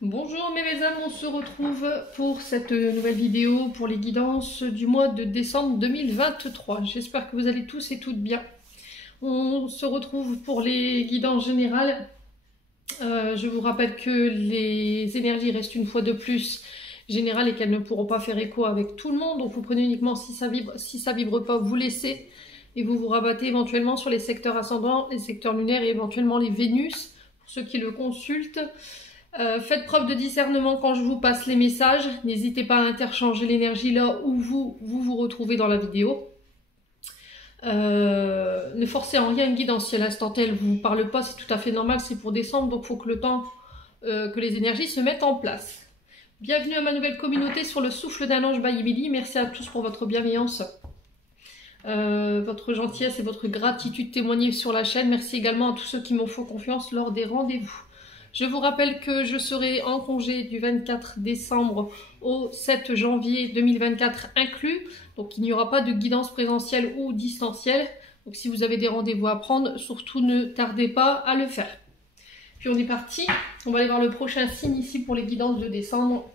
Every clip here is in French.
Bonjour mes belles âmes, on se retrouve pour cette nouvelle vidéo pour les guidances du mois de décembre 2023. J'espère que vous allez tous et toutes bien. On se retrouve pour les guidances générales. Je vous rappelle que les énergies restent une fois de plus générales et qu'elles ne pourront pas faire écho avec tout le monde. Donc vous prenez uniquement si ça vibre pas, vous laissez et vous vous rabattez éventuellement sur les secteurs ascendants, les secteurs lunaires et éventuellement les Vénus pour ceux qui le consultent. Faites preuve de discernement quand je vous passe les messages. N'hésitez pas à interchanger l'énergie là où vous retrouvez dans la vidéo. Ne forcez en rien une guidance. Si à l'instant T elle ne vous parle pas, c'est tout à fait normal, c'est pour décembre, donc il faut que le temps que les énergies se mettent en place. Bienvenue à ma nouvelle communauté sur le souffle d'un ange by Emily. Merci à tous pour votre bienveillance, votre gentillesse et votre gratitude témoignée sur la chaîne. Merci également à tous ceux qui m'ont fait confiance lors des rendez-vous. Je vous rappelle que je serai en congé du 24 décembre au 7 janvier 2024 inclus. Donc il n'y aura pas de guidance présentielle ou distancielle. Donc si vous avez des rendez-vous à prendre, surtout ne tardez pas à le faire. Puis on est parti. On va aller voir le prochain signe ici pour les guidances de décembre.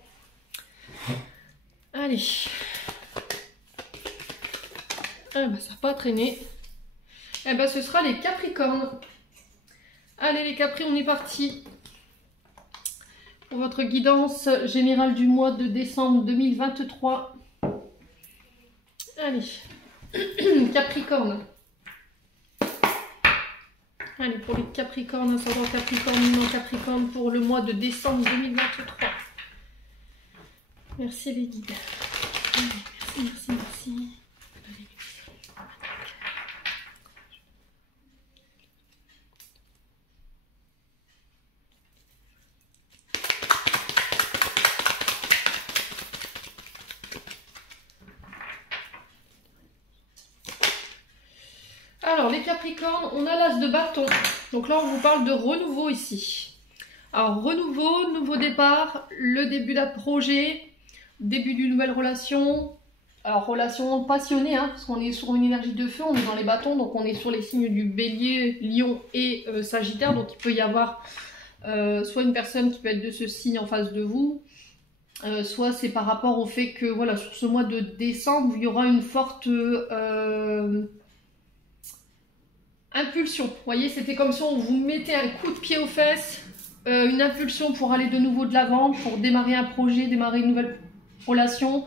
Allez. Ah bah ça n'a pas traîné. Eh ben ce sera les Capricornes. Allez les Capri, on est parti. Pour votre guidance générale du mois de décembre 2023. Allez, Capricorne. Allez, pour les Capricornes, ascendant Capricorne, non Capricorne, pour le mois de décembre 2023. Merci les guides. Allez, merci. Alors les Capricornes, on a l'as de bâton. Donc là on vous parle de renouveau ici. Alors renouveau, nouveau départ, le début d'un projet, début d'une nouvelle relation. Alors relation passionnée, hein, parce qu'on est sur une énergie de feu, on est dans les bâtons, donc on est sur les signes du Bélier, Lion et Sagittaire. Donc il peut y avoir soit une personne qui peut être de ce signe en face de vous, soit c'est par rapport au fait que voilà, sur ce mois de décembre, il y aura une forte impulsion. Vous voyez, c'était comme si on vous mettait un coup de pied aux fesses, une impulsion pour aller de nouveau de l'avant, pour démarrer un projet, démarrer une nouvelle relation,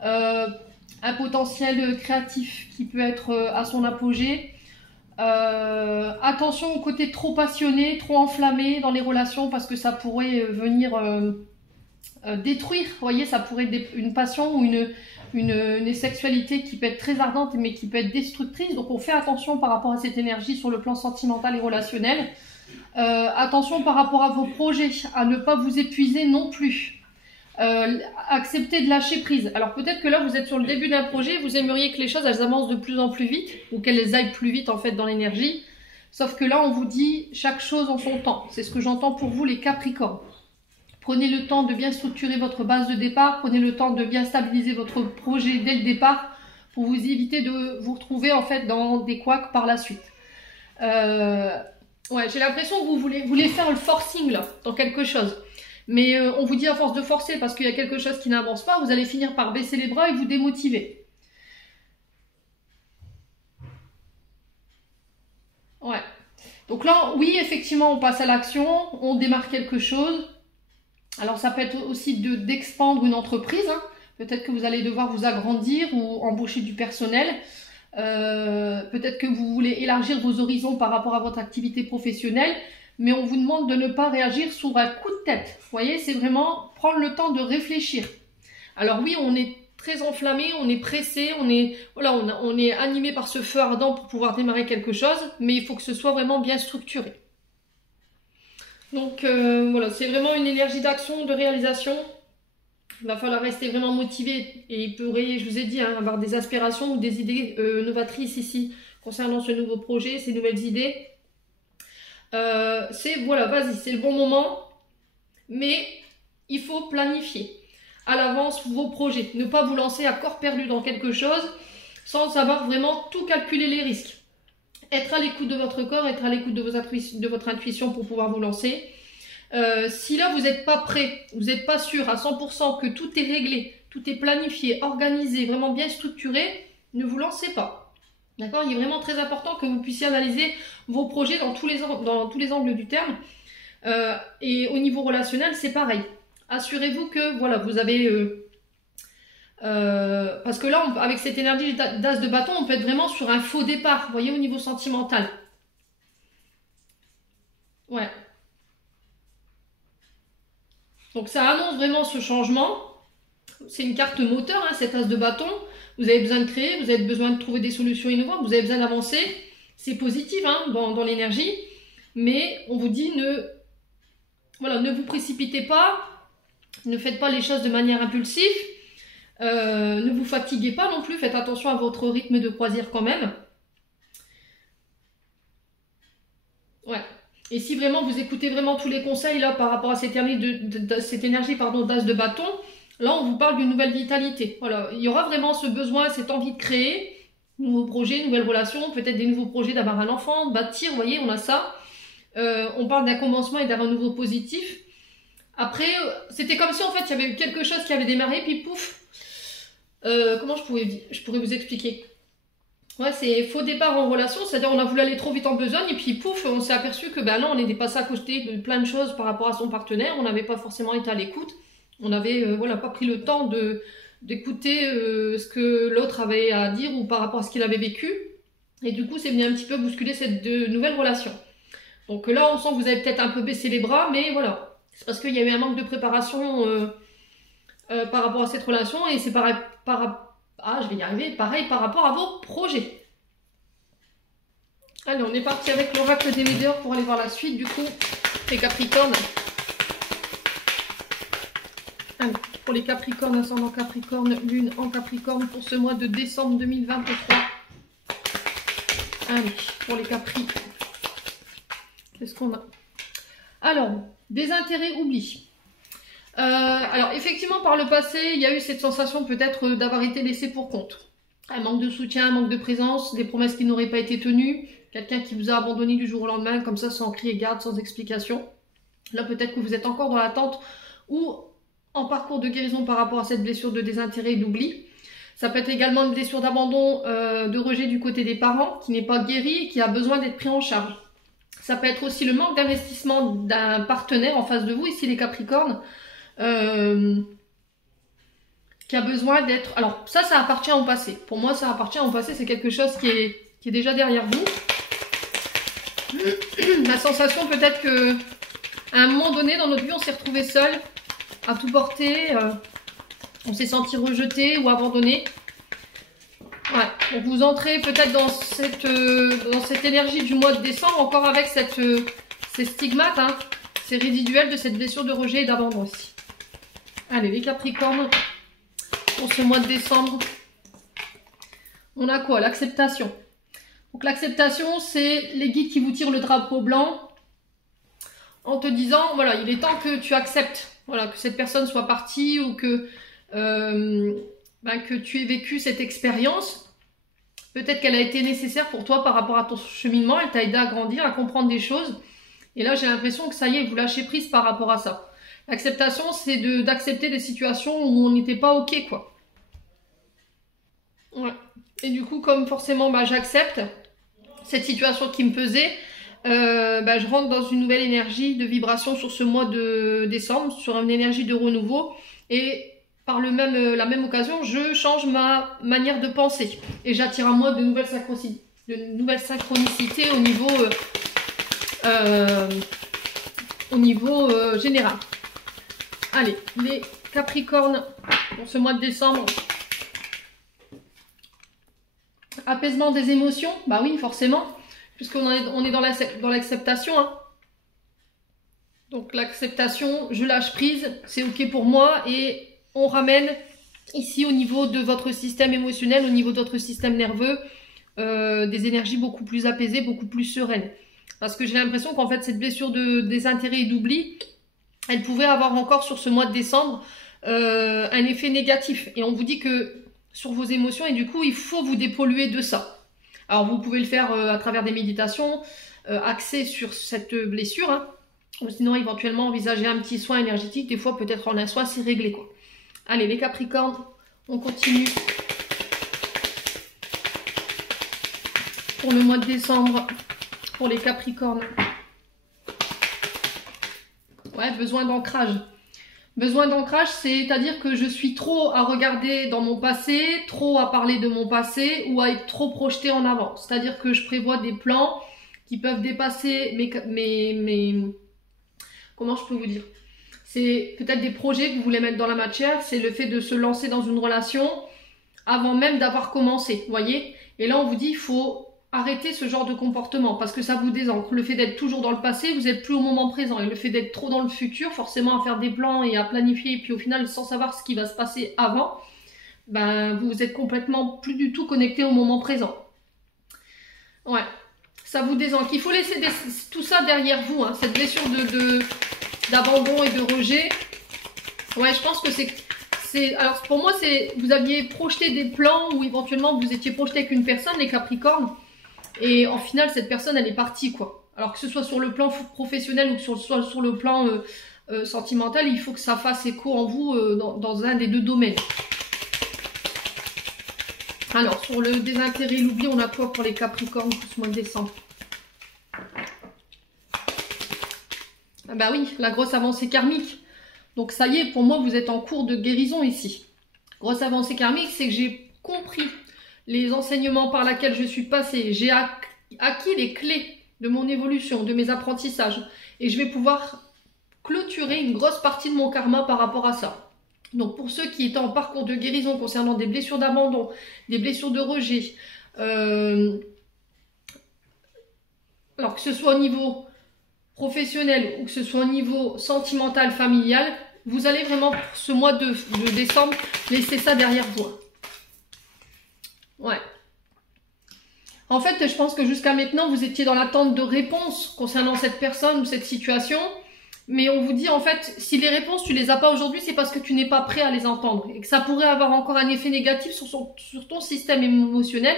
un potentiel créatif qui peut être à son apogée. Attention au côté trop passionné, trop enflammé dans les relations parce que ça pourrait venir détruire. Vous voyez, ça pourrait être une passion ou une sexualité qui peut être très ardente mais qui peut être destructrice. Donc on fait attention par rapport à cette énergie sur le plan sentimental et relationnel. Attention par rapport à vos projets, à ne pas vous épuiser non plus. Acceptez de lâcher prise. Alors peut-être que là vous êtes sur le début d'un projet, vous aimeriez que les choses elles avancent de plus en plus vite ou qu'elles aillent plus vite en fait dans l'énergie. Sauf que là on vous dit chaque chose en son temps. C'est ce que j'entends pour vous les Capricornes. Prenez le temps de bien structurer votre base de départ, prenez le temps de bien stabiliser votre projet dès le départ pour vous éviter de vous retrouver en fait dans des couacs par la suite. Ouais, j'ai l'impression que vous voulez faire le forcing là, dans quelque chose. Mais on vous dit à force de forcer parce qu'il y a quelque chose qui n'avance pas, vous allez finir par baisser les bras et vous démotiver. Ouais. Donc là, oui, effectivement, on passe à l'action, on démarre quelque chose. Alors ça peut être aussi d'expandre une entreprise, hein. Peut-être que vous allez devoir vous agrandir ou embaucher du personnel. Peut-être que vous voulez élargir vos horizons par rapport à votre activité professionnelle, mais on vous demande de ne pas réagir sur un coup de tête. Vous voyez, c'est vraiment prendre le temps de réfléchir. Alors oui, on est très enflammé, on est pressé, on est animé par ce feu ardent pour pouvoir démarrer quelque chose, mais il faut que ce soit vraiment bien structuré. Donc voilà, c'est vraiment une énergie d'action, de réalisation. Il va falloir rester vraiment motivé et il pourrait, je vous ai dit, hein, avoir des aspirations ou des idées novatrices ici concernant ce nouveau projet, ces nouvelles idées. Voilà, vas-y, c'est le bon moment, mais il faut planifier à l'avance vos projets. Ne pas vous lancer à corps perdu dans quelque chose sans savoir vraiment tout calculer les risques. Être à l'écoute de votre corps, être à l'écoute de votre intuition pour pouvoir vous lancer. Si là vous n'êtes pas prêt, vous n'êtes pas sûr à 100% que tout est réglé, tout est planifié, organisé, vraiment bien structuré, ne vous lancez pas. D'accord? Il est vraiment très important que vous puissiez analyser vos projets dans tous les angles du terme. Et au niveau relationnel, c'est pareil. Assurez-vous que voilà, vous avez... parce que là, avec cette énergie d'as de bâton, on peut être vraiment sur un faux départ, vous voyez, au niveau sentimental. Ouais. Donc ça annonce vraiment ce changement. C'est une carte moteur, hein, cet as de bâton. Vous avez besoin de créer, vous avez besoin de trouver des solutions innovantes, vous avez besoin d'avancer. C'est positif hein, dans l'énergie, mais on vous dit ne vous précipitez pas, ne faites pas les choses de manière impulsive, ne vous fatiguez pas non plus, faites attention à votre rythme de croisière quand même. Ouais. Et si vraiment vous écoutez vraiment tous les conseils là par rapport à cette énergie d'as de bâton, là on vous parle d'une nouvelle vitalité. Voilà, il y aura vraiment ce besoin, cette envie de créer, nouveaux projets, nouvelles relations, peut-être des nouveaux projets d'avoir un enfant, de bâtir, vous voyez, on a ça. On parle d'un commencement et d'un renouveau positif. Après, c'était comme si en fait il y avait eu quelque chose qui avait démarré, puis pouf. Comment je pourrais vous expliquer? Ouais, c'est faux départ en relation, c'est-à-dire on a voulu aller trop vite en besogne et puis pouf, on s'est aperçu que ben non, on était passé à côté de plein de choses par rapport à son partenaire, on n'avait pas forcément été à l'écoute, on n'avait voilà, pas pris le temps d'écouter ce que l'autre avait à dire ou par rapport à ce qu'il avait vécu, et du coup c'est venu un petit peu bousculer cette nouvelle relation. Donc là on sent que vous avez peut-être un peu baissé les bras, mais voilà, c'est parce qu'il y a eu un manque de préparation par rapport à cette relation, et c'est pareil je vais y arriver, pareil par rapport à vos projets. Allez, on est parti avec l'oracle des leaders pour aller voir la suite du coup, les Capricornes. Allez, pour les Capricornes, ascendant Capricorne, lune en Capricorne pour ce mois de décembre 2023. Allez, pour les Capri, qu'est-ce qu'on a? Alors, des intérêts oubliés. Alors effectivement par le passé il y a eu cette sensation peut-être d'avoir été laissé pour compte, un manque de soutien, un manque de présence, des promesses qui n'auraient pas été tenues, quelqu'un qui vous a abandonné du jour au lendemain comme ça sans cri et garde, sans explication. Là peut-être que vous êtes encore dans l'attente ou en parcours de guérison par rapport à cette blessure de désintérêt et d'oubli. Ça peut être également une blessure d'abandon, de rejet du côté des parents qui n'est pas guérie et qui a besoin d'être pris en charge. Ça peut être aussi le manque d'investissement d'un partenaire en face de vous, ici les Capricornes, qui a besoin d'être... Alors ça appartient au passé. Pour moi ça appartient au passé, c'est quelque chose qui est déjà derrière vous. La sensation peut-être que à un moment donné dans notre vie on s'est retrouvé seul à tout porter, on s'est senti rejeté ou abandonné. Ouais. Donc vous entrez peut-être dans cette énergie du mois de décembre encore avec ces stigmates, hein, ces résiduels de cette blessure de rejet et d'abandon aussi. Allez, les Capricornes, pour ce mois de décembre, on a quoi? L'acceptation. Donc l'acceptation, c'est les guides qui vous tirent le drapeau blanc en te disant, voilà, il est temps que tu acceptes, voilà, que cette personne soit partie ou que tu aies vécu cette expérience. Peut-être qu'elle a été nécessaire pour toi par rapport à ton cheminement, elle t'a aidé à grandir, à comprendre des choses. Et là, j'ai l'impression que ça y est, vous lâchez prise par rapport à ça. L'acceptation, c'est d'accepter des situations où on n'était pas OK, quoi. Ouais. Et du coup, comme forcément, j'accepte cette situation qui me pesait, je rentre dans une nouvelle énergie de vibration sur ce mois de décembre, sur une énergie de renouveau. Et par la même occasion, je change ma manière de penser. Et j'attire à moi de nouvelles synchronicités au niveau général. Allez, les Capricornes, pour ce mois de décembre. Apaisement des émotions, bah oui, forcément, puisqu'on est dans l'acceptation. Hein. Donc l'acceptation, je lâche prise, c'est OK pour moi, et on ramène ici au niveau de votre système émotionnel, au niveau de votre système nerveux, des énergies beaucoup plus apaisées, beaucoup plus sereines. Parce que j'ai l'impression qu'en fait, cette blessure de désintérêt et d'oubli, elle pouvait avoir encore sur ce mois de décembre un effet négatif. Et on vous dit que sur vos émotions, et du coup, il faut vous dépolluer de ça. Alors, vous pouvez le faire à travers des méditations axées sur cette blessure, hein, Ou sinon, éventuellement, envisager un petit soin énergétique. Des fois, peut-être en un soin, c'est réglé, quoi. Allez, les Capricornes, on continue. Pour le mois de décembre, pour les Capricornes. Ouais, besoin d'ancrage. Besoin d'ancrage, c'est-à-dire que je suis trop à regarder dans mon passé, trop à parler de mon passé ou à être trop projeté en avant. C'est-à-dire que je prévois des plans qui peuvent dépasser comment je peux vous dire? C'est peut-être des projets que vous voulez mettre dans la matière, c'est le fait de se lancer dans une relation avant même d'avoir commencé, vous voyez? Et là, on vous dit, il faut arrêter ce genre de comportement parce que ça vous désancre. Le fait d'être toujours dans le passé, vous n'êtes plus au moment présent. Et le fait d'être trop dans le futur, forcément à faire des plans et à planifier, et puis au final, sans savoir ce qui va se passer avant, ben, vous êtes complètement plus du tout connecté au moment présent. Ouais. Ça vous désancre. Il faut laisser tout ça derrière vous, hein, cette blessure d'abandon et de rejet. Ouais, je pense que c'est... Alors pour moi, vous aviez projeté des plans ou éventuellement vous étiez projeté avec une personne, les Capricornes, et en final, cette personne, elle est partie, quoi. Alors que ce soit sur le plan professionnel ou que soit sur le plan sentimental, il faut que ça fasse écho en vous dans un des deux domaines. Alors, sur le désintérêt et l'oubli, on a quoi pour les Capricornes pour ce mois de décembre? Ah bah oui, la grosse avancée karmique. Donc ça y est, pour moi, vous êtes en cours de guérison ici. Grosse avancée karmique, c'est que j'ai compris les enseignements par lesquels je suis passée. J'ai acquis les clés de mon évolution, de mes apprentissages. Et je vais pouvoir clôturer une grosse partie de mon karma par rapport à ça. Donc pour ceux qui étaient en parcours de guérison concernant des blessures d'abandon, des blessures de rejet, alors que ce soit au niveau professionnel ou que ce soit au niveau sentimental, familial, vous allez vraiment pour ce mois de décembre laisser ça derrière vous. Ouais. En fait, je pense que jusqu'à maintenant, vous étiez dans l'attente de réponses concernant cette personne ou cette situation. Mais on vous dit, en fait, si les réponses, tu les as pas aujourd'hui, c'est parce que tu n'es pas prêt à les entendre. Et que ça pourrait avoir encore un effet négatif sur ton système émotionnel.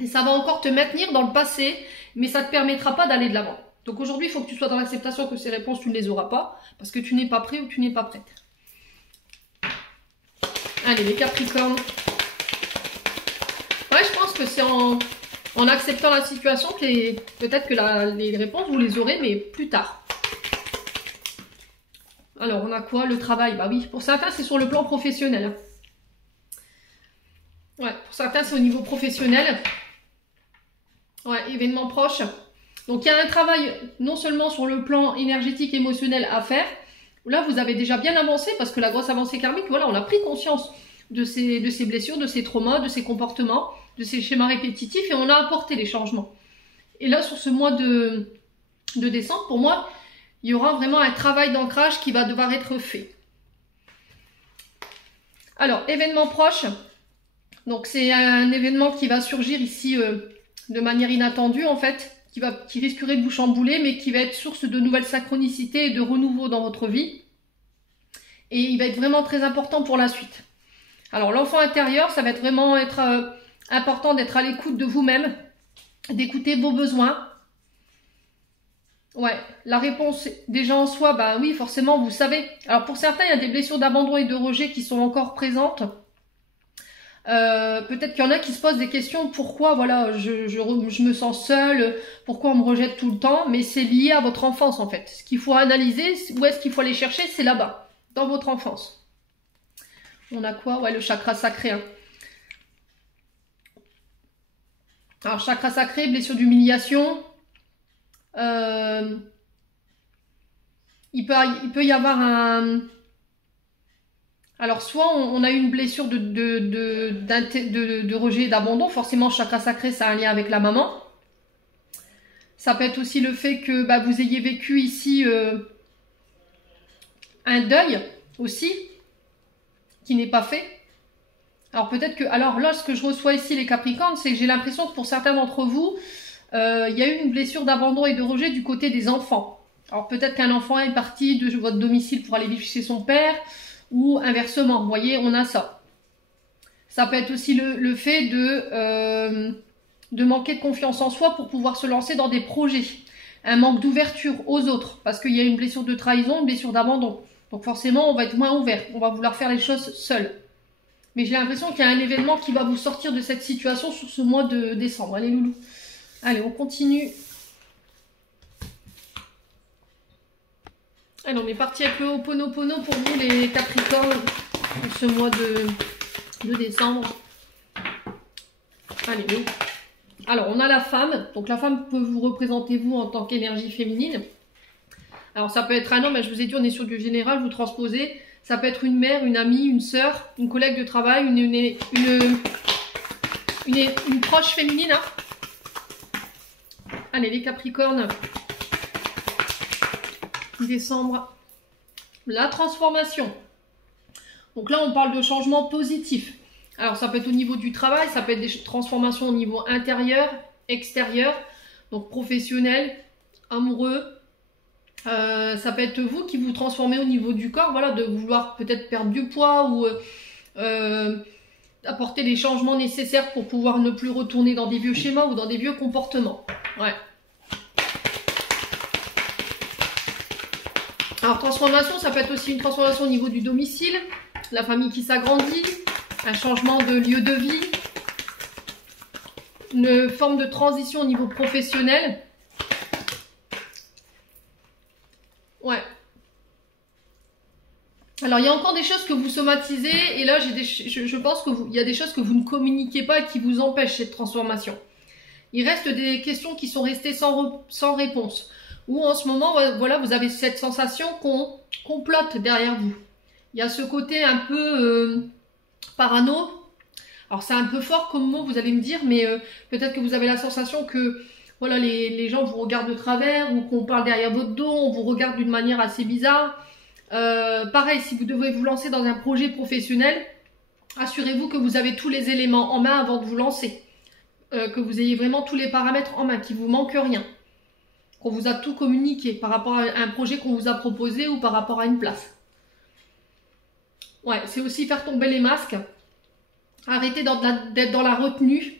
Et ça va encore te maintenir dans le passé, mais ça ne te permettra pas d'aller de l'avant. Donc aujourd'hui, il faut que tu sois dans l'acceptation que ces réponses, tu ne les auras pas. Parce que tu n'es pas prêt ou tu n'es pas prête. Allez, les Capricornes. Ouais, je pense que c'est en acceptant la situation que peut-être que les réponses, vous les aurez, mais plus tard. Alors, on a quoi? Le travail. Bah oui, pour certains, c'est sur le plan professionnel. Ouais, pour certains, c'est au niveau professionnel. Ouais, événement proche. Donc, il y a un travail non seulement sur le plan énergétique, émotionnel à faire. Là, vous avez déjà bien avancé parce que la grosse avancée karmique, voilà, on a pris conscience de ces blessures, de ces traumas, de ces comportements, de ces schémas répétitifs et on a apporté les changements. Et là, sur ce mois de décembre, pour moi, il y aura vraiment un travail d'ancrage qui va devoir être fait. Alors, événement proche. Donc, c'est un événement qui va surgir ici de manière inattendue, en fait, qui risquerait de vous chambouler, mais qui va être source de nouvelles synchronicités et de renouveau dans votre vie. Et il va être vraiment très important pour la suite. Alors, l'enfant intérieur, ça va vraiment être important d'être à l'écoute de vous-même, d'écouter vos besoins. Ouais, la réponse déjà en soi, bah oui, forcément, vous savez. Alors pour certains, il y a des blessures d'abandon et de rejet qui sont encore présentes. Peut-être qu'il y en a qui se posent des questions. Pourquoi, voilà, je me sens seule, pourquoi on me rejette tout le temps? Mais c'est lié à votre enfance, en fait. Ce qu'il faut analyser, où est-ce qu'il faut aller chercher, c'est là-bas, dans votre enfance. On a quoi? Ouais, le chakra sacré. Hein. Alors, chakra sacré, blessure d'humiliation. Il peut y avoir un... Alors, soit on a une blessure de rejet et d'abandon. Forcément, chakra sacré, ça a un lien avec la maman. Ça peut être aussi le fait que bah, vous ayez vécu ici un deuil aussi, qui n'est pas fait. Alors, peut-être que... Alors là, ce que je reçois ici, les Capricornes, c'est que j'ai l'impression que pour certains d'entre vous, il y a eu une blessure d'abandon et de rejet du côté des enfants. Alors peut-être qu'un enfant est parti de votre domicile pour aller vivre chez son père ou inversement. Vous voyez, on a ça. Ça peut être aussi le fait de manquer de confiance en soi pour pouvoir se lancer dans des projets. un manque d'ouverture aux autres, parce qu'il y a une blessure de trahison, une blessure d'abandon. Donc forcément, on va être moins ouvert, on va vouloir faire les choses seul. Mais j'ai l'impression qu'il y a un événement qui va vous sortir de cette situation sur ce mois de décembre. Allez, loulou. Allez, on continue. Allez, on est parti avec le Ho'oponopono pour vous, les Capricornes, pour ce mois de décembre. Allez, oui. Alors, on a la femme. Donc, la femme peut vous représenter, vous, en tant qu'énergie féminine. Alors, ça peut être un homme, mais je vous ai dit, on est sur du général, vous transposez. Ça peut être une mère, une amie, une sœur, une collègue de travail, une proche féminine. Hein. Allez, les Capricornes. Décembre. La transformation. Donc là, on parle de changement positif. Alors, ça peut être au niveau du travail, ça peut être des transformations au niveau intérieur, extérieur, donc professionnel, amoureux. Ça peut être vous qui vous transformez au niveau du corps, voilà, de vouloir peut-être perdre du poids ou apporter les changements nécessaires pour pouvoir ne plus retourner dans des vieux schémas ou dans des vieux comportements. Ouais. Alors, transformation, ça peut être aussi une transformation au niveau du domicile, la famille qui s'agrandit, un changement de lieu de vie, une forme de transition au niveau professionnel. Ouais. Alors, il y a encore des choses que vous somatisez, et là, je pense qu'il y a des choses que vous ne communiquez pas et qui vous empêchent cette transformation. Il reste des questions qui sont restées sans réponse. Ou en ce moment, voilà, vous avez cette sensation qu'on complote derrière vous. Il y a ce côté un peu parano. Alors, c'est un peu fort comme mot, vous allez me dire, mais peut-être que vous avez la sensation que voilà, les gens vous regardent de travers ou qu'on parle derrière votre dos, on vous regarde d'une manière assez bizarre. Pareil, si vous devez vous lancer dans un projet professionnel, assurez-vous que vous avez tous les éléments en main avant de vous lancer. Que vous ayez vraiment tous les paramètres en main, qu'il ne vous manque rien. Qu'on vous a tout communiqué par rapport à un projet qu'on vous a proposé ou par rapport à une place. Ouais, c'est aussi faire tomber les masques. Arrêtez d'être dans la retenue.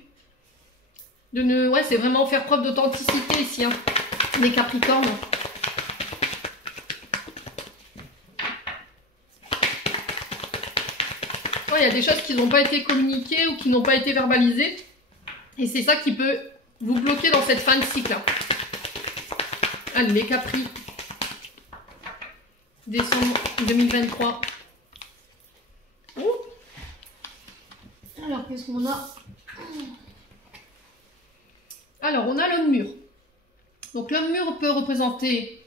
Ouais, c'est vraiment faire preuve d'authenticité ici, hein, les Capricornes. Ouais, il y a des choses qui n'ont pas été communiquées ou qui n'ont pas été verbalisées. Et c'est ça qui peut vous bloquer dans cette fin de cycle. Allez, les Capri. Décembre 2023. Oh. Alors, qu'est-ce qu'on a? Alors, on a l'homme mûr. Donc, l'homme mûr peut représenter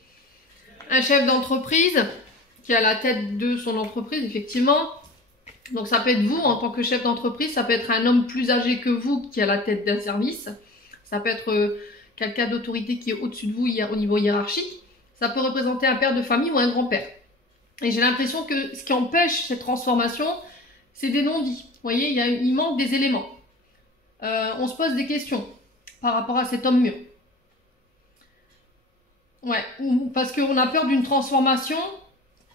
un chef d'entreprise qui a la tête de son entreprise, effectivement. Donc, ça peut être vous en tant que chef d'entreprise. Ça peut être un homme plus âgé que vous qui a la tête d'un service. Ça peut être quelqu'un d'autorité qui est au-dessus de vous au niveau hiérarchique. Ça peut représenter un père de famille ou un grand-père. Et j'ai l'impression que ce qui empêche cette transformation, c'est des non-dits. Vous voyez, il manque des éléments. On se pose des questions par rapport à cet homme mûr. Ouais, parce qu'on a peur d'une transformation,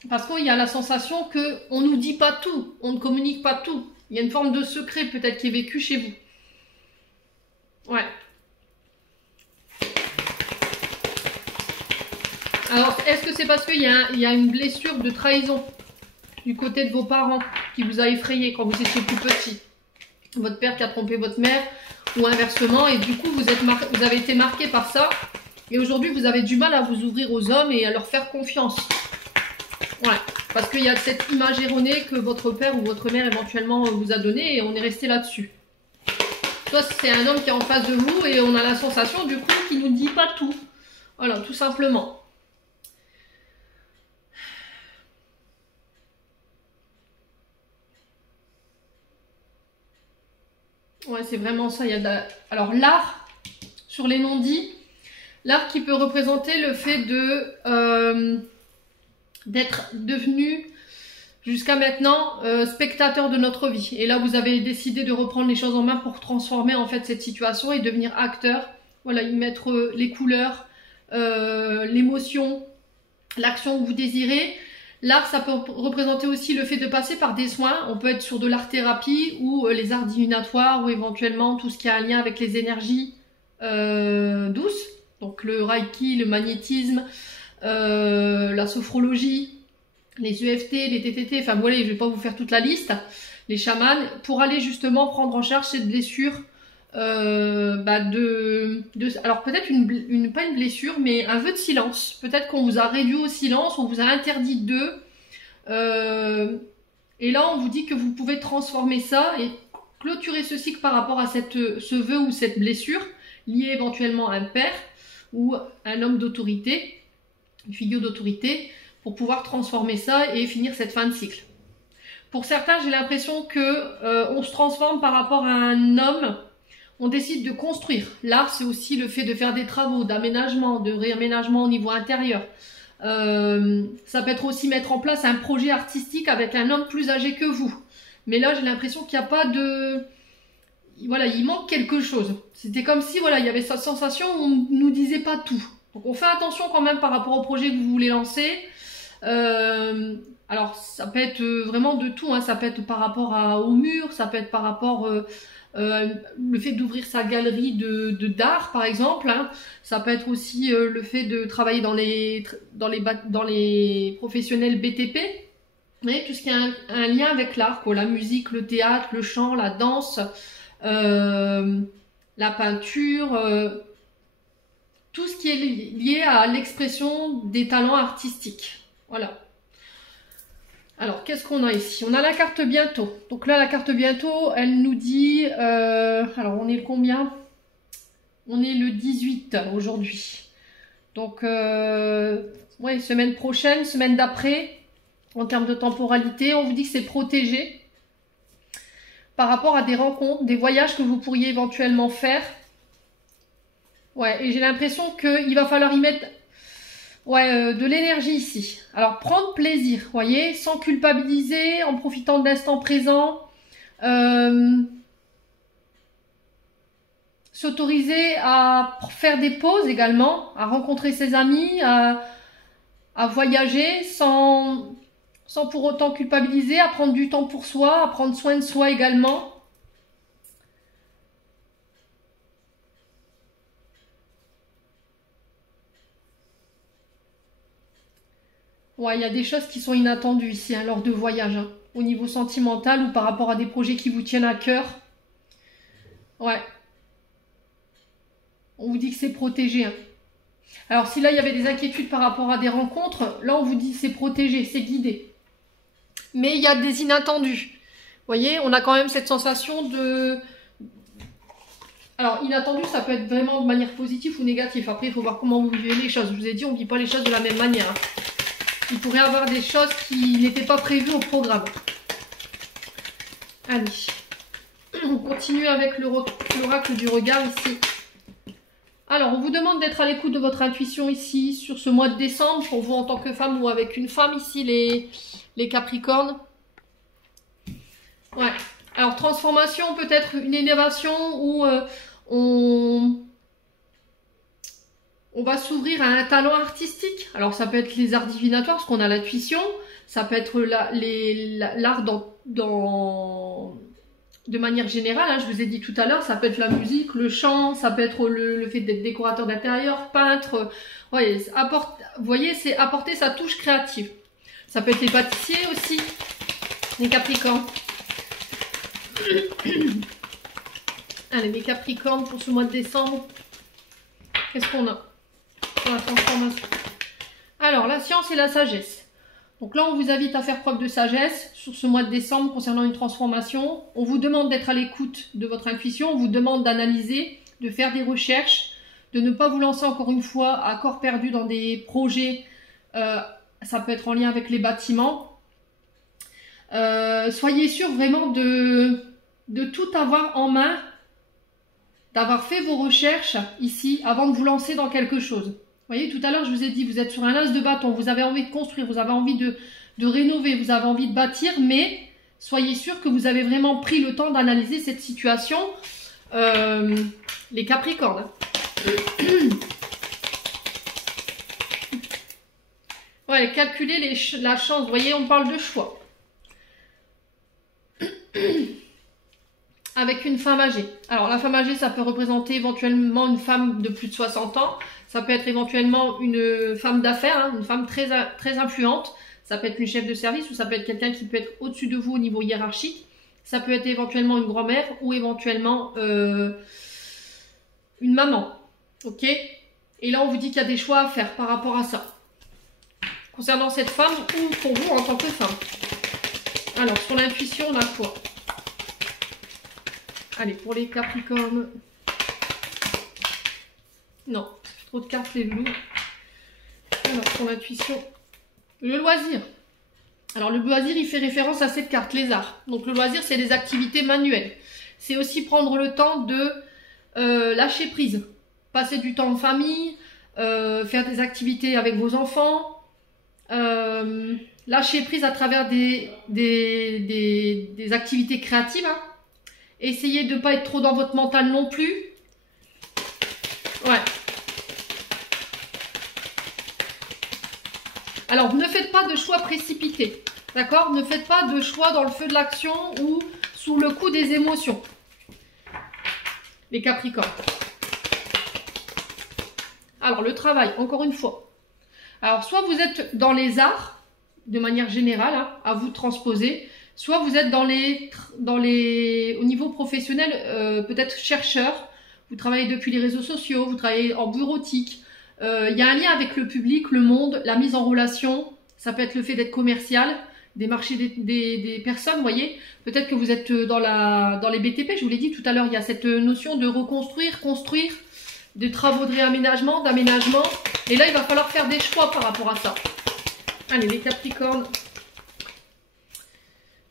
parce qu'il y a la sensation qu'on ne nous dit pas tout, on ne communique pas tout. Il y a une forme de secret peut-être qui est vécu chez vous. Ouais. Alors, est-ce que c'est parce qu'il y a une blessure de trahison du côté de vos parents qui vous a effrayé quand vous étiez plus petit? Votre père qui a trompé votre mère ou inversement, et du coup vous avez été marqué par ça, et aujourd'hui vous avez du mal à vous ouvrir aux hommes et à leur faire confiance. Ouais, parce qu'il y a cette image erronée que votre père ou votre mère éventuellement vous a donnée, et on est resté là-dessus. Soit c'est un homme qui est en face de vous et on a la sensation du coup qu'il nous dit pas tout. Voilà, tout simplement. Ouais, c'est vraiment ça. Alors, l'art, sur les non-dits, l'art qui peut représenter le fait d'être devenu, jusqu'à maintenant, spectateur de notre vie. Et là, vous avez décidé de reprendre les choses en main pour transformer, en fait, cette situation et devenir acteur. Voilà, y mettre les couleurs, l'émotion, l'action que vous désirez. L'art, ça peut représenter aussi le fait de passer par des soins. On peut être sur de l'art-thérapie ou les arts divinatoires ou éventuellement tout ce qui a un lien avec les énergies douces. Donc le Reiki, le magnétisme, la sophrologie, les EFT, les TTT, enfin voilà, je ne vais pas vous faire toute la liste, les chamans, pour aller justement prendre en charge cette blessure, alors peut-être pas une blessure, mais un vœu de silence. Peut-être qu'on vous a réduit au silence, on vous a interdit d'eux, et là on vous dit que vous pouvez transformer ça et clôturer ce cycle par rapport à ce vœu ou cette blessure, liée éventuellement à un père ou un homme d'autorité, une figure d'autorité, pour pouvoir transformer ça et finir cette fin de cycle. Pour certains, j'ai l'impression que on se transforme par rapport à un homme, on décide de construire. L'art, c'est aussi le fait de faire des travaux, d'aménagement, de réaménagement au niveau intérieur. Ça peut être aussi mettre en place un projet artistique avec un homme plus âgé que vous. Mais là, j'ai l'impression qu'il n'y a pas de... Voilà, il manque quelque chose. C'était comme si, voilà, il y avait cette sensation où on ne nous disait pas tout. Donc, on fait attention quand même par rapport au projet que vous voulez lancer. Alors, ça peut être vraiment de tout. Hein. Ça peut être par rapport au mur, ça peut être par rapport... le fait d'ouvrir sa galerie d'art par exemple, hein. Ça peut être aussi le fait de travailler dans les professionnels BTP, mais tout ce qui a un lien avec l'art, quoi, la musique, le théâtre, le chant, la danse, la peinture, tout ce qui est lié à l'expression des talents artistiques. Voilà. Alors, qu'est-ce qu'on a ici? On a la carte bientôt. Donc là, la carte bientôt, elle nous dit... alors, on est le combien? On est le 18 aujourd'hui. Donc, ouais, semaine prochaine, semaine d'après, en termes de temporalité, on vous dit que c'est protégé par rapport à des rencontres, des voyages que vous pourriez éventuellement faire. Ouais, et j'ai l'impression qu'il va falloir y mettre... Ouais, de l'énergie ici. Alors, prendre plaisir, voyez, sans culpabiliser, en profitant de l'instant présent. S'autoriser à faire des pauses également, à rencontrer ses amis, à voyager sans pour autant culpabiliser, à prendre du temps pour soi, à prendre soin de soi également. Ouais, il y a des choses qui sont inattendues ici, hein, lors de voyages, hein, au niveau sentimental ou par rapport à des projets qui vous tiennent à cœur. Ouais. On vous dit que c'est protégé. Hein. Alors, si là, il y avait des inquiétudes par rapport à des rencontres, là, on vous dit que c'est protégé, c'est guidé. Mais il y a des inattendus. Vous voyez, on a quand même cette sensation de... Alors, inattendu, ça peut être vraiment de manière positive ou négative. Après, il faut voir comment vous vivez les choses. Je vous ai dit, on ne vit pas les choses de la même manière. Hein. Il pourrait y avoir des choses qui n'étaient pas prévues au programme. Allez. On continue avec l'oracle du regard ici. Alors, on vous demande d'être à l'écoute de votre intuition ici, sur ce mois de décembre, pour vous en tant que femme ou avec une femme ici, les Capricornes. Ouais. Alors, transformation, peut-être une élévation où on va s'ouvrir à un talent artistique. Alors, ça peut être les arts divinatoires, parce qu'on a l'intuition. Ça peut être l'art de manière générale. Hein, je vous ai dit tout à l'heure, ça peut être la musique, le chant, ça peut être le fait d'être décorateur d'intérieur, peintre. Ouais, vous voyez, c'est apporter sa touche créative. Ça peut être les pâtissiers aussi, les Capricornes. Allez, les Capricornes pour ce mois de décembre. Qu'est-ce qu'on a pour la transformation? Alors, la science et la sagesse. Donc là, on vous invite à faire preuve de sagesse sur ce mois de décembre concernant une transformation. On vous demande d'être à l'écoute de votre intuition. On vous demande d'analyser, de faire des recherches, de ne pas vous lancer encore une fois à corps perdu dans des projets. Ça peut être en lien avec les bâtiments. Soyez sûr vraiment de tout avoir en main, d'avoir fait vos recherches ici avant de vous lancer dans quelque chose. Vous voyez, tout à l'heure, je vous ai dit, vous êtes sur un as de bâton, vous avez envie de construire, vous avez envie de rénover, vous avez envie de bâtir, mais soyez sûr que vous avez vraiment pris le temps d'analyser cette situation, les Capricornes. Ouais, calculer la chance, vous voyez, on parle de choix. avec une femme âgée. Alors la femme âgée, ça peut représenter éventuellement une femme de plus de 60 ans. Ça peut être éventuellement une femme d'affaires, hein, une femme très influente. Ça peut être une chef de service ou ça peut être quelqu'un qui peut être au-dessus de vous au niveau hiérarchique. Ça peut être éventuellement une grand-mère ou éventuellement une maman. Ok? Et là, on vous dit qu'il y a des choix à faire par rapport à ça. Concernant cette femme ou pour vous en tant que femme. Alors, sur l'intuition, on a quoi? Allez, pour les Capricornes. Non, trop de cartes, les loups. Alors, pour l'intuition. Le loisir. Alors, le loisir, il fait référence à cette carte, les arts. Donc, le loisir, c'est des activités manuelles. C'est aussi prendre le temps de lâcher prise. Passer du temps en famille, faire des activités avec vos enfants. Lâcher prise à travers des activités créatives. Hein. Essayez de ne pas être trop dans votre mental non plus. Ouais. Alors, ne faites pas de choix précipités. D'accord? Ne faites pas de choix dans le feu de l'action ou sous le coup des émotions. Les Capricornes. Alors, le travail, encore une fois. Alors, soit vous êtes dans les arts, de manière générale, hein, à vous de transposer. Soit vous êtes au niveau professionnel, peut-être chercheur, vous travaillez depuis les réseaux sociaux, vous travaillez en bureautique. Il y a un lien avec le public, le monde, la mise en relation. Ça peut être le fait d'être commercial, démarcher des personnes, vous voyez. Peut-être que vous êtes dans les BTP, je vous l'ai dit tout à l'heure, il y a cette notion de reconstruire, construire, des travaux de réaménagement, d'aménagement. Et là, il va falloir faire des choix par rapport à ça. Allez, les Capricornes.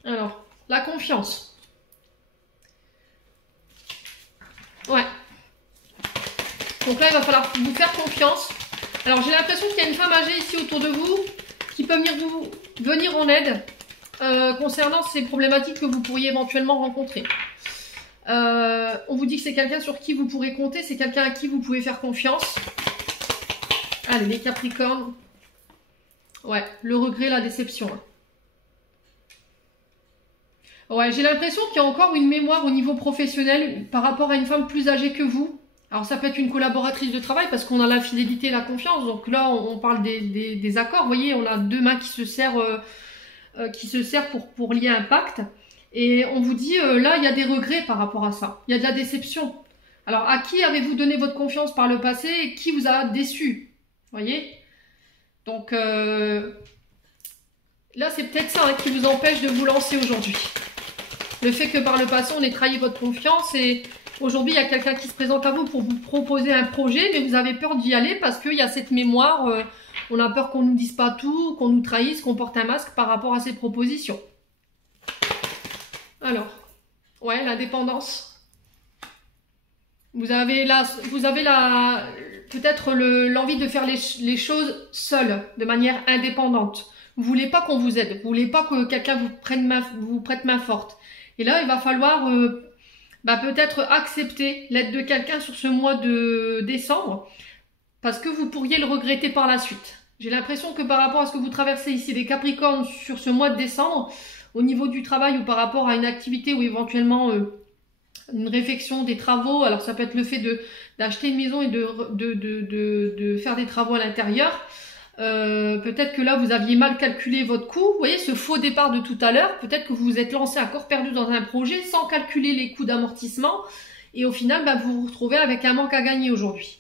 Alors, la confiance. Ouais. Donc là, il va falloir vous faire confiance. Alors, j'ai l'impression qu'il y a une femme âgée ici autour de vous qui peut venir en aide concernant ces problématiques que vous pourriez éventuellement rencontrer. On vous dit que c'est quelqu'un sur qui vous pourrez compter, c'est quelqu'un à qui vous pouvez faire confiance. Allez, les Capricornes. Ouais, le regret, la déception. Ouais, j'ai l'impression qu'il y a encore une mémoire au niveau professionnel par rapport à une femme plus âgée que vous. Alors ça peut être une collaboratrice de travail parce qu'on a la fidélité et la confiance. Donc là, on parle des accords. Vous voyez, on a deux mains qui se serrent pour lier un pacte. Et on vous dit, là, il y a des regrets par rapport à ça. Il y a de la déception. Alors, à qui avez-vous donné votre confiance par le passé et qui vous a déçu? Vous voyez? Donc, là, c'est peut-être ça hein, qui vous empêche de vous lancer aujourd'hui. Le fait que par le passé, on ait trahi votre confiance et aujourd'hui, il y a quelqu'un qui se présente à vous pour vous proposer un projet, mais vous avez peur d'y aller parce qu'il y a cette mémoire, on a peur qu'on ne nous dise pas tout, qu'on nous trahisse, qu'on porte un masque par rapport à ces propositions. Alors, ouais, la dépendance. Vous avez peut-être l'envie de faire les choses seul, de manière indépendante. Vous voulez pas qu'on vous aide, vous voulez pas que quelqu'un vous prête main forte. Et là, il va falloir peut-être accepter l'aide de quelqu'un sur ce mois de décembre, parce que vous pourriez le regretter par la suite. J'ai l'impression que par rapport à ce que vous traversez ici, les Capricornes, sur ce mois de décembre, au niveau du travail ou par rapport à une activité ou éventuellement une réflexion, des travaux, alors ça peut être le fait d'acheter une maison et de faire des travaux à l'intérieur. Peut-être que là vous aviez mal calculé votre coût, vous voyez ce faux départ de tout à l'heure, peut-être que vous vous êtes lancé à corps perdu dans un projet sans calculer les coûts d'amortissement et au final vous vous retrouvez avec un manque à gagner aujourd'hui.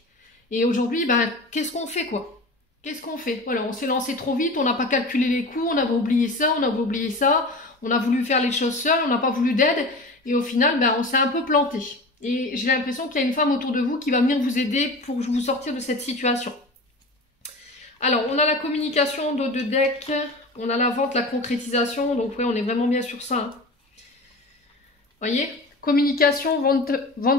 Et aujourd'hui, qu'est-ce qu'on fait quoi? Qu'est-ce qu'on fait? Voilà, on s'est lancé trop vite, on n'a pas calculé les coûts, on avait oublié ça, on a voulu faire les choses seul, on n'a pas voulu d'aide et au final, on s'est un peu planté. Et j'ai l'impression qu'il y a une femme autour de vous qui va venir vous aider pour vous sortir de cette situation. Alors, on a la communication de deck, on a la vente, la concrétisation, donc ouais, on est vraiment bien sur ça. Hein. Voyez, communication, vente,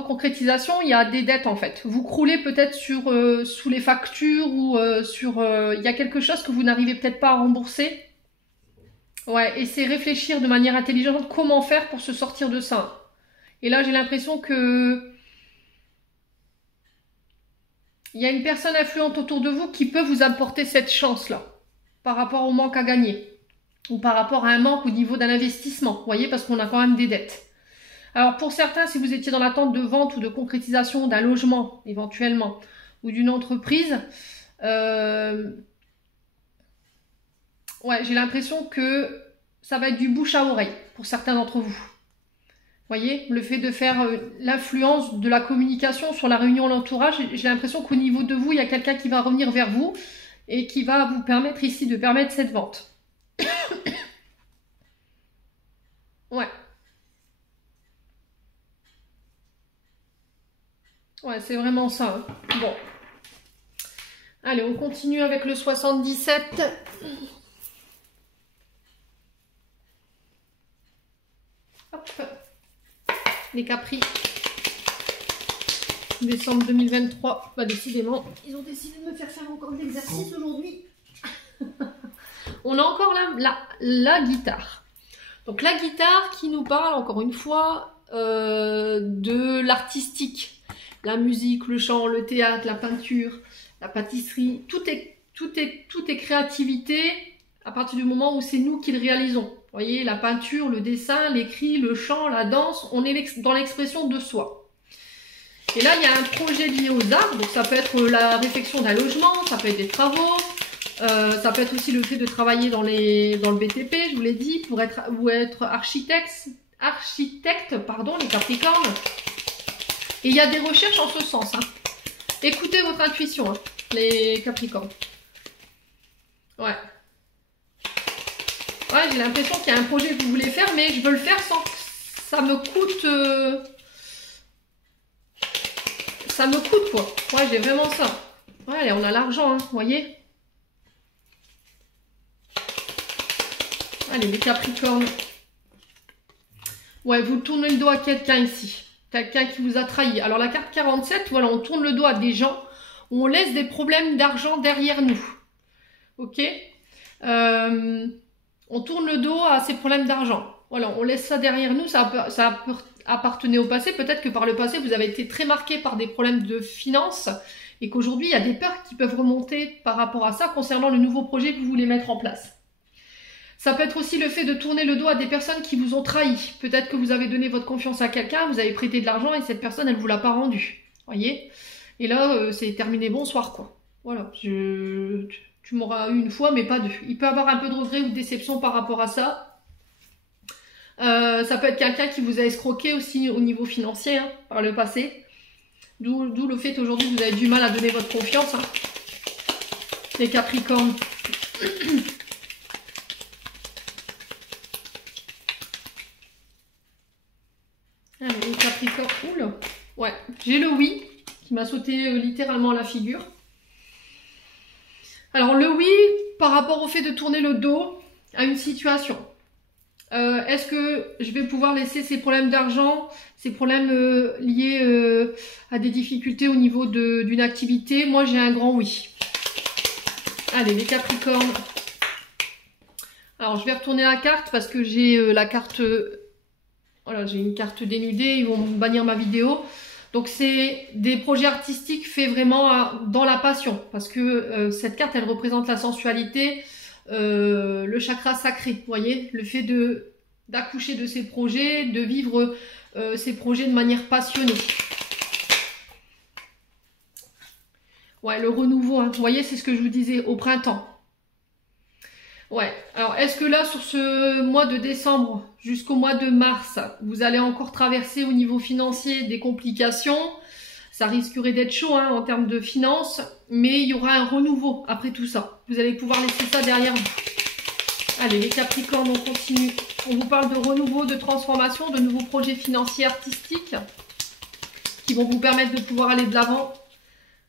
concrétisation, il y a des dettes en fait. Vous croulez peut-être sous les factures ou il y a quelque chose que vous n'arrivez peut-être pas à rembourser. Ouais, et c'est réfléchir de manière intelligente comment faire pour se sortir de ça. Et là, j'ai l'impression que il y a une personne influente autour de vous qui peut vous apporter cette chance-là par rapport au manque à gagner ou par rapport à un manque au niveau d'un investissement, vous voyez, parce qu'on a quand même des dettes. Alors pour certains, si vous étiez dans l'attente de vente ou de concrétisation d'un logement, éventuellement, ou d'une entreprise, ouais, j'ai l'impression que ça va être du bouche à oreille pour certains d'entre vous. Voyez, le fait de faire l'influence de la communication sur la réunion, l'entourage, j'ai l'impression qu'au niveau de vous, il y a quelqu'un qui va revenir vers vous et qui va vous permettre ici de permettre cette vente. Ouais. Ouais, c'est vraiment ça. Hein. Bon. Allez, on continue avec le 77. Hop. Les Capri. Décembre 2023. Bah, décidément, ils ont décidé de me faire encore de l'exercice aujourd'hui. On a encore la guitare. Donc la guitare qui nous parle, encore une fois, de l'artistique. La musique, le chant, le théâtre, la peinture, la pâtisserie, tout est créativité à partir du moment où c'est nous qui le réalisons. Vous voyez, la peinture, le dessin, l'écrit, le chant, la danse, on est dans l'expression de soi. Et là, il y a un projet lié aux arts, donc ça peut être la réfection d'un logement, ça peut être des travaux, ça peut être aussi le fait de travailler dans le BTP, je vous l'ai dit, ou être architecte, les Capricornes. Et il y a des recherches en ce sens. Hein. Écoutez votre intuition, hein, les Capricornes. Ouais. Ouais, j'ai l'impression qu'il y a un projet que vous voulez faire, mais je veux le faire sans que ça me coûte... Ça me coûte, quoi. Ouais, j'ai vraiment ça. Ouais, allez, on a l'argent, hein, vous voyez. Allez, les Capricornes. Ouais, vous tournez le dos à quelqu'un ici. Quelqu'un qui vous a trahi. Alors la carte 47, voilà, on tourne le dos à des gens où on laisse des problèmes d'argent derrière nous. Ok, on tourne le dos à ces problèmes d'argent. Voilà, on laisse ça derrière nous, ça appartenait au passé. Peut-être que par le passé, vous avez été très marqué par des problèmes de finances et qu'aujourd'hui, il y a des peurs qui peuvent remonter par rapport à ça concernant le nouveau projet que vous voulez mettre en place. Ça peut être aussi le fait de tourner le dos à des personnes qui vous ont trahi. Peut-être que vous avez donné votre confiance à quelqu'un, vous avez prêté de l'argent et cette personne, elle ne vous l'a pas rendu. Voyez? Et là, c'est terminé, bonsoir, quoi. Voilà, tu m'auras eu une fois, mais pas deux. Il peut y avoir un peu de regret ou de déception par rapport à ça. Ça peut être quelqu'un qui vous a escroqué aussi au niveau financier, hein, par le passé. D'où le fait qu'aujourd'hui, vous avez du mal à donner votre confiance. Hein. Les Capricornes. Allez, les Capricornes. Oula. Ouais, j'ai le oui qui m'a sauté littéralement à la figure. Alors le oui par rapport au fait de tourner le dos à une situation. Est-ce que je vais pouvoir laisser ces problèmes d'argent, ces problèmes liés à des difficultés au niveau d'une activité? Moi j'ai un grand oui. Allez, les Capricornes. Alors je vais retourner la carte parce que j'ai la carte... voilà, j'ai une carte dénudée, ils vont bannir ma vidéo. Donc c'est des projets artistiques faits vraiment dans la passion. Parce que cette carte, elle représente la sensualité, le chakra sacré. Vous voyez, le fait d'accoucher de ces projets, de vivre ces projets de manière passionnée. Ouais, le renouveau, hein. Vous voyez, c'est ce que je vous disais, au printemps. Ouais, alors est-ce que là, sur ce mois de décembre jusqu'au mois de mars, vous allez encore traverser au niveau financier des complications? Ça risquerait d'être chaud hein, en termes de finances, mais il y aura un renouveau après tout ça. Vous allez pouvoir laisser ça derrière vous. Allez, les Capricornes, on continue. On vous parle de renouveau, de transformation, de nouveaux projets financiers artistiques qui vont vous permettre de pouvoir aller de l'avant.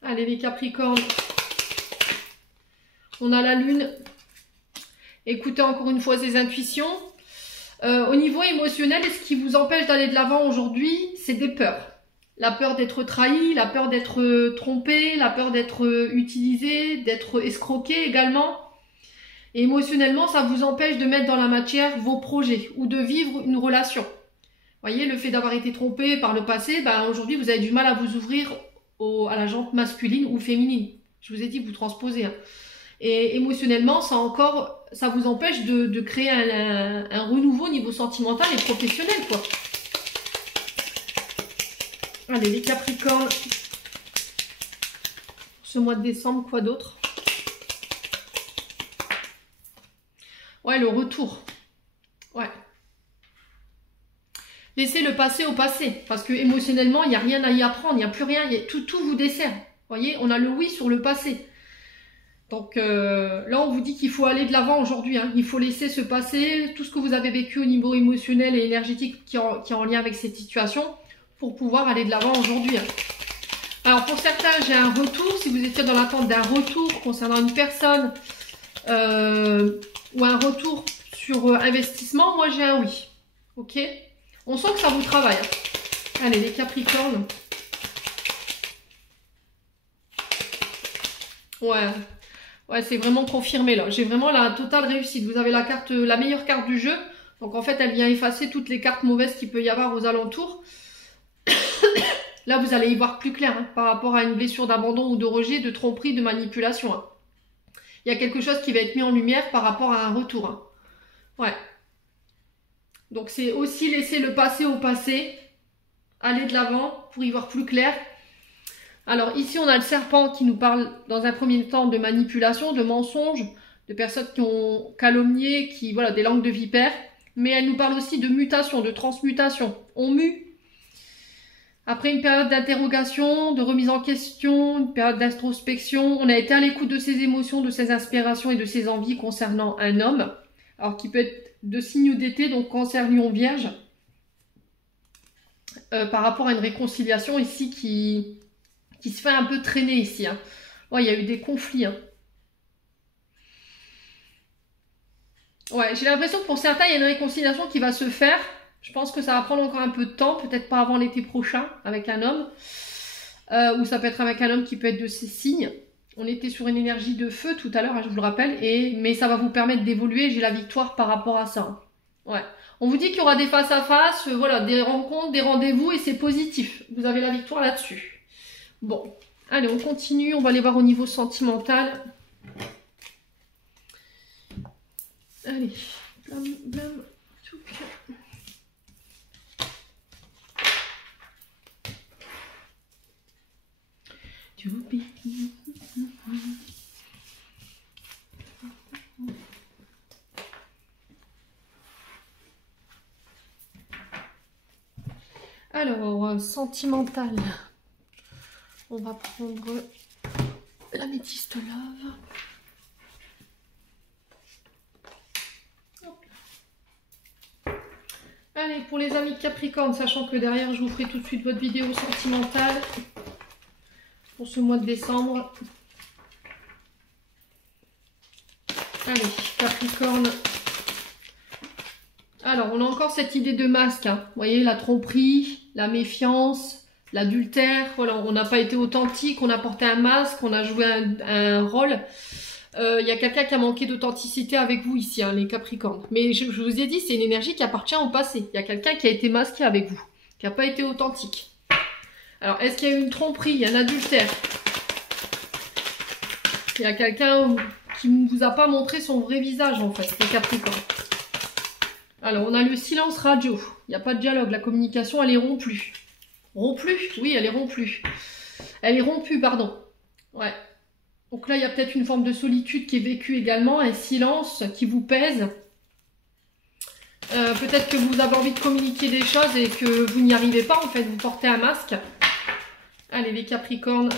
Allez, les Capricornes. On a la Lune. Écoutez encore une fois ces intuitions. Au niveau émotionnel, ce qui vous empêche d'aller de l'avant aujourd'hui, c'est des peurs. La peur d'être trahi, la peur d'être trompé, la peur d'être utilisé, d'être escroqué également. Et émotionnellement, ça vous empêche de mettre dans la matière vos projets ou de vivre une relation. Vous voyez, le fait d'avoir été trompé par le passé, ben, aujourd'hui, vous avez du mal à vous ouvrir à la jante masculine ou féminine. Je vous ai dit, vous transposez. Hein. Et émotionnellement, ça vous empêche de créer un renouveau au niveau sentimental et professionnel, quoi. Allez, les Capricornes. Ce mois de décembre, quoi d'autre? Ouais, le retour. Ouais. Laissez le passé au passé. Parce que émotionnellement, il n'y a rien à y apprendre. Il n'y a plus rien. Tout vous dessert. Vous voyez, on a le oui sur le passé. Donc là, on vous dit qu'il faut aller de l'avant aujourd'hui. Hein. Il faut laisser se passer tout ce que vous avez vécu au niveau émotionnel et énergétique qui est en lien avec cette situation pour pouvoir aller de l'avant aujourd'hui. Hein. Alors pour certains, j'ai un retour. Si vous étiez dans l'attente d'un retour concernant une personne ou un retour sur investissement, moi j'ai un oui. Ok? On sent que ça vous travaille. Hein. Allez, les Capricornes. Ouais. Ouais, c'est vraiment confirmé là. J'ai vraiment la totale réussite. Vous avez la carte, la meilleure carte du jeu. Donc en fait, elle vient effacer toutes les cartes mauvaises qu'il peut y avoir aux alentours. Là, vous allez y voir plus clair hein, par rapport à une blessure d'abandon ou de rejet, de tromperie, de manipulation. Hein. Il y a quelque chose qui va être mis en lumière par rapport à un retour. Hein. Ouais. Donc c'est aussi laisser le passé au passé, aller de l'avant pour y voir plus clair. Alors ici, on a le serpent qui nous parle dans un premier temps de manipulation, de mensonges, de personnes qui ont calomnié, voilà, des langues de vipère. Mais elle nous parle aussi de mutation, de transmutation. On mue. Après une période d'interrogation, de remise en question, une période d'introspection, on a été à l'écoute de ses émotions, de ses inspirations et de ses envies concernant un homme. Alors qui peut être de signe d'été, donc Cancer, Lion, Vierge. Par rapport à une réconciliation ici qui se fait un peu traîner ici. Hein. Ouais, il y a eu des conflits. Hein. Ouais, j'ai l'impression que pour certains, il y a une réconciliation qui va se faire. Je pense que ça va prendre encore un peu de temps, peut-être pas avant l'été prochain, avec un homme. Ou ça peut être avec un homme qui peut être de ces signes. On était sur une énergie de feu tout à l'heure, hein, je vous le rappelle. Mais ça va vous permettre d'évoluer. J'ai la victoire par rapport à ça. Hein. Ouais. On vous dit qu'il y aura des face-à-face, voilà, des rencontres, des rendez-vous et c'est positif. Vous avez la victoire là-dessus. Bon, allez, on continue. On va aller voir au niveau sentimental. Allez, blam, blam, tout. Alors, sentimental. On va prendre l'améthyste love. Allez, pour les amis de Capricorne, sachant que derrière, je vous ferai tout de suite votre vidéo sentimentale pour ce mois de décembre. Allez, Capricorne. Alors, on a encore cette idée de masque. Hein. Vous voyez, la tromperie, la méfiance, l'adultère. Voilà, on n'a pas été authentique, on a porté un masque, on a joué un rôle. Il y a quelqu'un qui a manqué d'authenticité avec vous ici, hein, les Capricornes. Mais je vous ai dit, c'est une énergie qui appartient au passé. Il y a quelqu'un qui a été masqué avec vous, qui n'a pas été authentique. Alors, est-ce qu'il y a eu une tromperie, il y a un adultère? Il y a quelqu'un qui ne vous a pas montré son vrai visage, en fait, les Capricornes. Alors, on a le silence radio. Il n'y a pas de dialogue. La communication, elle est rompue. Rompue? Oui, elle est rompue. Elle est rompue, pardon. Ouais. Donc là, il y a peut-être une forme de solitude qui est vécue également, un silence qui vous pèse. Peut-être que vous avez envie de communiquer des choses et que vous n'y arrivez pas, en fait, vous portez un masque. Allez, les Capricornes.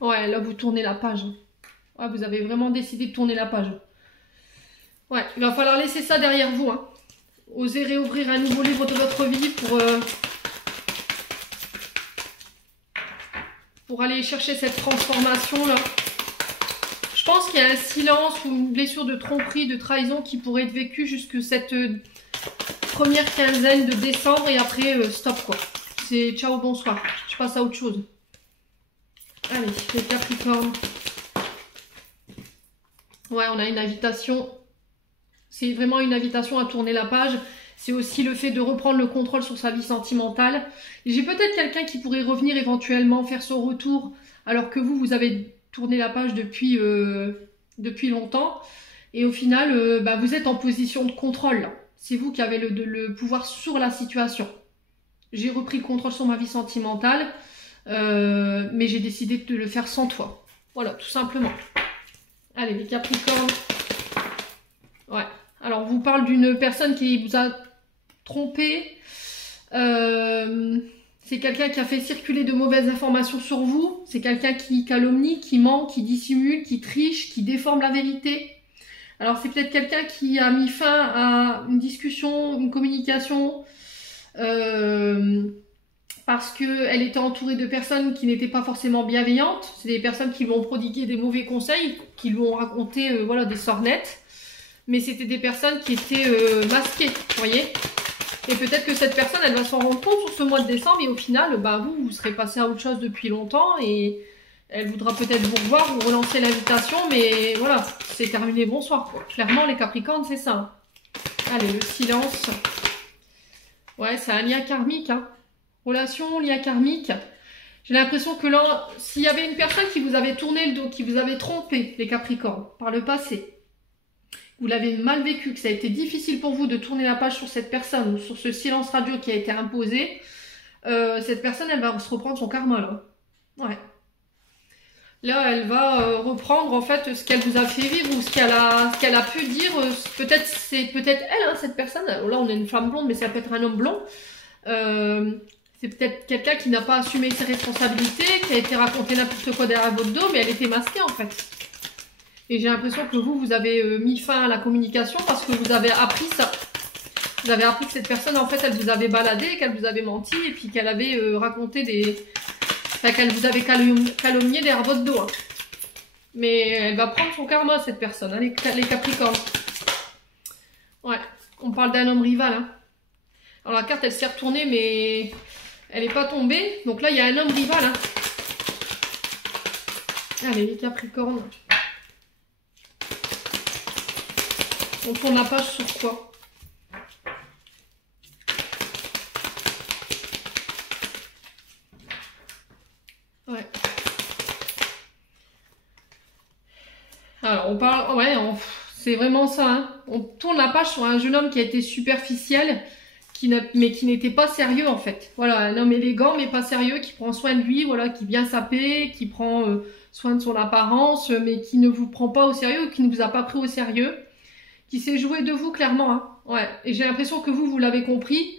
Ouais, là, vous tournez la page. Ouais, vous avez vraiment décidé de tourner la page. Ouais, il va falloir laisser ça derrière vous. Hein. Osez réouvrir un nouveau livre de votre vie pour aller chercher cette transformation-là. Je pense qu'il y a un silence ou une blessure de tromperie, de trahison qui pourrait être vécue jusque cette première quinzaine de décembre et après, stop quoi. C'est ciao, bonsoir. Je passe à autre chose. Allez, les Capricornes. Ouais, on a une invitation. C'est vraiment une invitation à tourner la page. C'est aussi le fait de reprendre le contrôle sur sa vie sentimentale. J'ai peut-être quelqu'un qui pourrait revenir éventuellement faire son retour alors que vous avez tourné la page depuis longtemps. Et au final, vous êtes en position de contrôle. C'est vous qui avez le pouvoir sur la situation. j'ai repris le contrôle sur ma vie sentimentale, mais j'ai décidé de le faire sans toi. Voilà, tout simplement. Allez, les Capricornes. Ouais. Alors, on vous parle d'une personne qui vous a trompé. C'est quelqu'un qui a fait circuler de mauvaises informations sur vous. C'est quelqu'un qui calomnie, qui ment, qui dissimule, qui triche, qui déforme la vérité. Alors, c'est peut-être quelqu'un qui a mis fin à une discussion, une communication, parce qu'elle était entourée de personnes qui n'étaient pas forcément bienveillantes. C'est des personnes qui lui ont prodigué des mauvais conseils, qui lui ont raconté voilà, des sornettes. Mais c'était des personnes qui étaient masquées, vous voyez. Et peut-être que cette personne, elle va s'en rendre compte sur ce mois de décembre et au final, bah, vous serez passé à autre chose depuis longtemps et elle voudra peut-être vous revoir, vous relancer l'invitation, mais voilà, c'est terminé, bonsoir, quoi. Clairement, les Capricornes, c'est ça. Allez, le silence. Ouais, c'est un lien karmique, hein. Relation, lien karmique. J'ai l'impression que là, s'il y avait une personne qui vous avait tourné le dos, qui vous avait trompé, les Capricornes, par le passé, vous l'avez mal vécu, que ça a été difficile pour vous de tourner la page sur cette personne ou sur ce silence radio qui a été imposé, cette personne, elle va se reprendre son karma, là. Ouais. Là, elle va reprendre, en fait, ce qu'elle vous a fait vivre ou ce qu'elle a pu dire. Peut-être, c'est peut-être elle, hein, cette personne. Alors là, on a une femme blonde, mais ça peut être un homme blond. C'est peut-être quelqu'un qui n'a pas assumé ses responsabilités, qui a été raconté n'importe quoi derrière votre dos, mais elle était masquée, en fait. Et j'ai l'impression que vous avez mis fin à la communication parce que vous avez appris ça. Vous avez appris que cette personne, en fait, elle vous avait baladé, qu'elle vous avait menti et puis qu'elle avait raconté des... Enfin, qu'elle vous avait calomnié derrière votre dos. Hein. Mais elle va prendre son karma, cette personne, hein, les Capricornes. Ouais, on parle d'un homme rival. Hein. Alors la carte, elle s'est retournée, mais elle n'est pas tombée. Donc là, il y a un homme rival. Hein. Allez, les Capricornes. On tourne la page sur quoi? Ouais. Alors, on parle... Ouais, c'est vraiment ça. Hein. On tourne la page sur un jeune homme qui a été superficiel, mais qui n'était pas sérieux, en fait. Voilà, un homme élégant, mais pas sérieux, qui prend soin de lui, voilà, qui vient saper, qui prend soin de son apparence, mais qui ne vous prend pas au sérieux, ou qui ne vous a pas pris au sérieux. Qui s'est joué de vous clairement, hein. Ouais. Et j'ai l'impression que vous l'avez compris,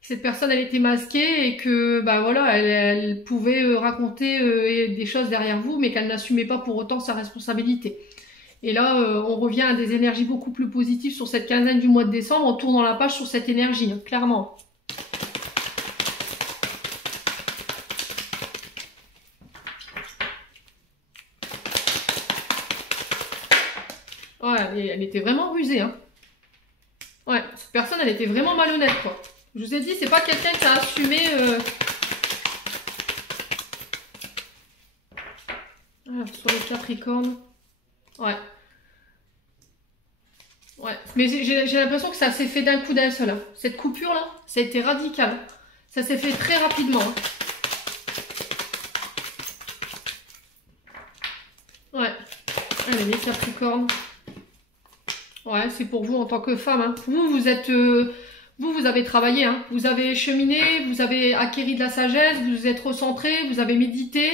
que cette personne elle était masquée et que bah voilà, elle pouvait raconter des choses derrière vous, mais qu'elle n'assumait pas pour autant sa responsabilité. Et là, on revient à des énergies beaucoup plus positives sur cette quinzaine du mois de décembre, en tournant la page sur cette énergie, hein, clairement. Ouais, elle était vraiment rusée, hein. Ouais, cette personne, elle était vraiment malhonnête, quoi. Je vous ai dit, c'est pas quelqu'un qui a assumé... Alors, sur les Capricornes... Ouais. Ouais, mais j'ai l'impression que ça s'est fait d'un coup d'un seul. Hein. Cette coupure-là, ça a été radical. Ça s'est fait très rapidement. Hein. Ouais. Allez, les Capricornes... Ouais, c'est pour vous en tant que femme. Hein. Vous êtes, vous avez travaillé. Hein. Vous avez cheminé, vous avez acquis de la sagesse, vous vous êtes recentré, vous avez médité.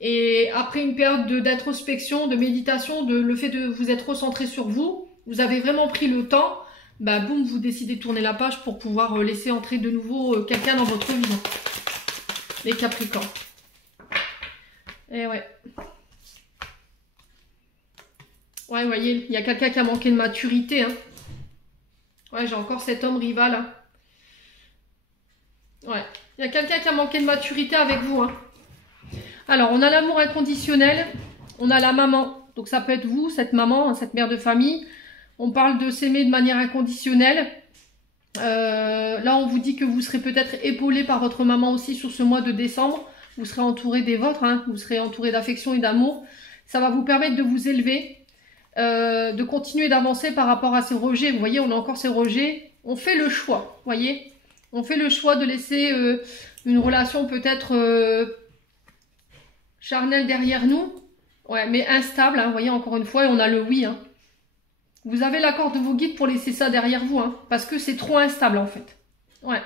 Et après une période d'introspection, de méditation, le fait de vous être recentré sur vous, vous avez vraiment pris le temps. Bah boum, vous décidez de tourner la page pour pouvoir laisser entrer de nouveau quelqu'un dans votre vie. Les Capricornes. Et ouais. Ouais, vous voyez, il y a quelqu'un qui a manqué de maturité. Hein. Ouais, j'ai encore cet homme rival. Hein. Ouais, il y a quelqu'un qui a manqué de maturité avec vous. Hein. Alors, on a l'amour inconditionnel. On a la maman. Donc, ça peut être vous, cette maman, hein, cette mère de famille. On parle de s'aimer de manière inconditionnelle. Là, on vous dit que vous serez peut-être épaulé par votre maman aussi sur ce mois de décembre. Vous serez entouré des vôtres. Hein. Vous serez entouré d'affection et d'amour. Ça va vous permettre de vous élever. De continuer d'avancer par rapport à ces rejets. Vous voyez, on a encore ces rejets. On fait le choix, vous voyez. On fait le choix de laisser une relation peut-être charnelle derrière nous. Ouais, mais instable, hein, vous voyez, encore une fois, et on a le oui. Hein. Vous avez l'accord de vos guides pour laisser ça derrière vous, hein, parce que c'est trop instable, en fait. Ouais.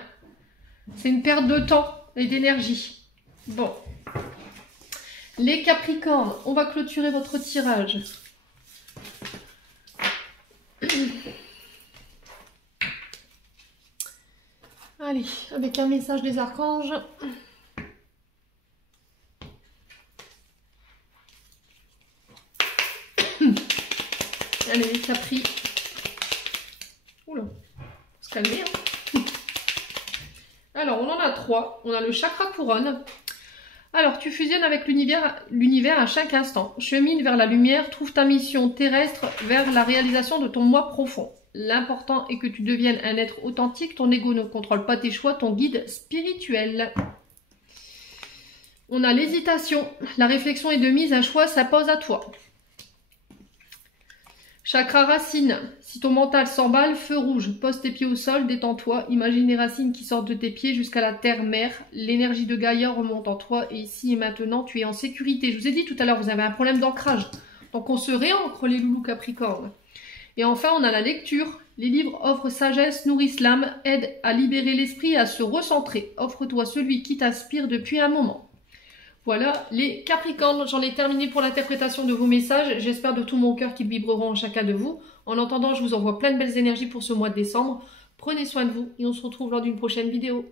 C'est une perte de temps et d'énergie. Bon. Les Capricornes, on va clôturer votre tirage. Allez, avec un message des archanges. Allez, les Capri. Oula, se calmer. Hein. Alors, on en a 3. On a le chakra couronne. Alors, tu fusionnes avec l'univers à chaque instant. Chemine vers la lumière, trouve ta mission terrestre vers la réalisation de ton moi profond. L'important est que tu deviennes un être authentique. Ton ego ne contrôle pas tes choix, ton guide spirituel. On a l'hésitation. La réflexion est de mise, un choix s'impose à toi. Chakra racine. Si ton mental s'emballe, feu rouge. Pose tes pieds au sol, détends-toi. Imagine les racines qui sortent de tes pieds jusqu'à la terre-mère. L'énergie de Gaïa remonte en toi et ici et maintenant, tu es en sécurité. Je vous ai dit tout à l'heure, vous avez un problème d'ancrage. Donc on se réancre les loulous Capricorne. Et enfin, on a la lecture. Les livres offrent sagesse, nourrissent l'âme, aident à libérer l'esprit et à se recentrer. Offre-toi celui qui t'inspire depuis un moment. Voilà les Capricornes, j'en ai terminé pour l'interprétation de vos messages. J'espère de tout mon cœur qu'ils vibreront en chacun de vous. En attendant, je vous envoie plein de belles énergies pour ce mois de décembre. Prenez soin de vous et on se retrouve lors d'une prochaine vidéo.